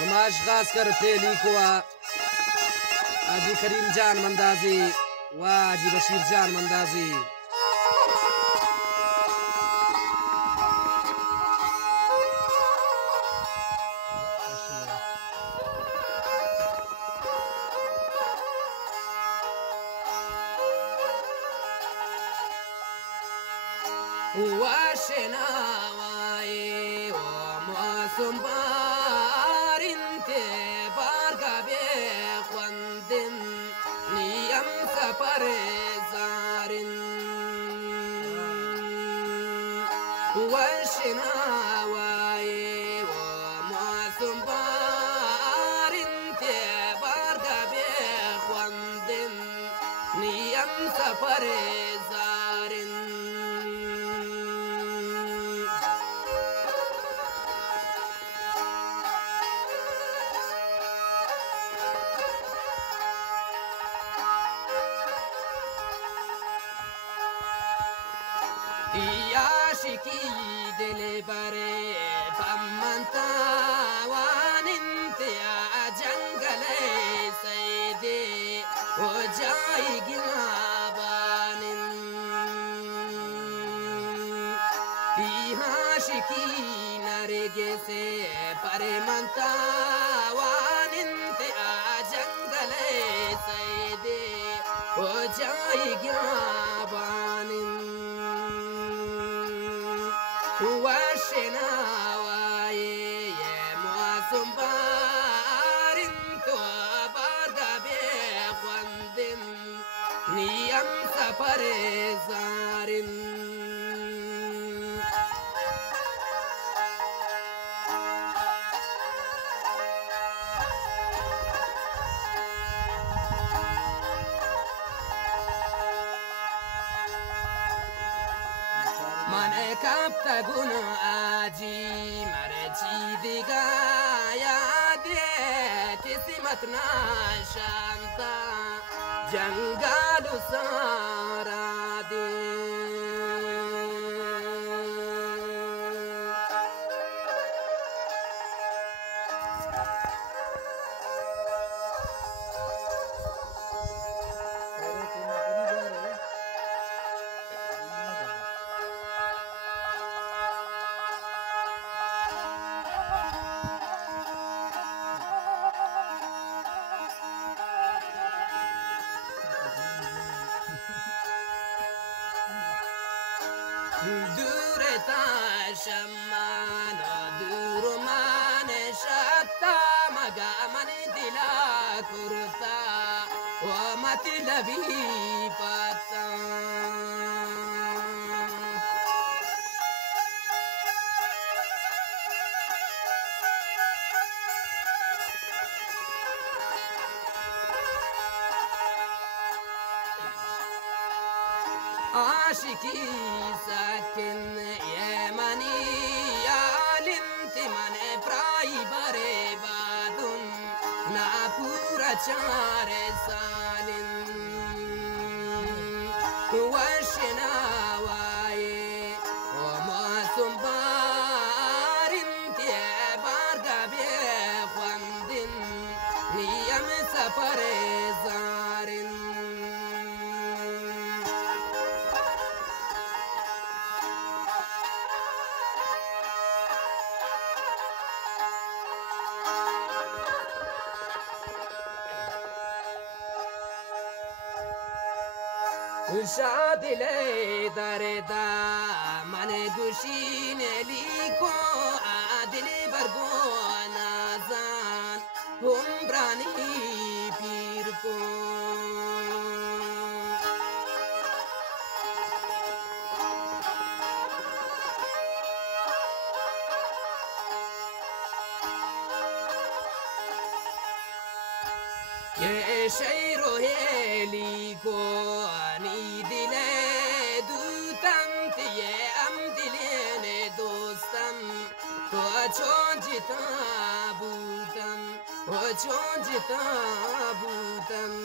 فرماش خاص کر پێلی کووە ئاجی کەریم جان مندازی و ئاجی بەشیر جان مندازی واشناوي وموسم بارنت بارقبي خواندن نيام سفر زارن واشناوي وموسم بارنت بارقبي خواندن نيام سفر زارن ياشكي دل بري فمنتا وانت يا جنگل سيدي وجاي جنابان ياشكي نرجس فرمنتا وانت يا جنگل سيدي وجاي جنابان واشناوي يا موسم بارن تو بارقبي خواندن نيام سفر زارن من كابتا قن آجي مرجي ديغا يا دي تسمتنا شانتا جنگالو سارا دي دور تاشمان دور من شتا مگا من دلا کرتا و مطلبی پتا عاشقي ساكن يمني يا لنت من براي بربادن نابورا چار سالن وشناوي وموسم بارن بارقبي خواندن نيام سفر زارن شاد لي دردا من گوشین لیکو عادل برگونا زان عمرانی پیر کو ये शेरो हेली को आनी दिले दूतंत ये am दिले ने दोस्तम तो चोंजिता बूतम ओ चोंजिता बूतम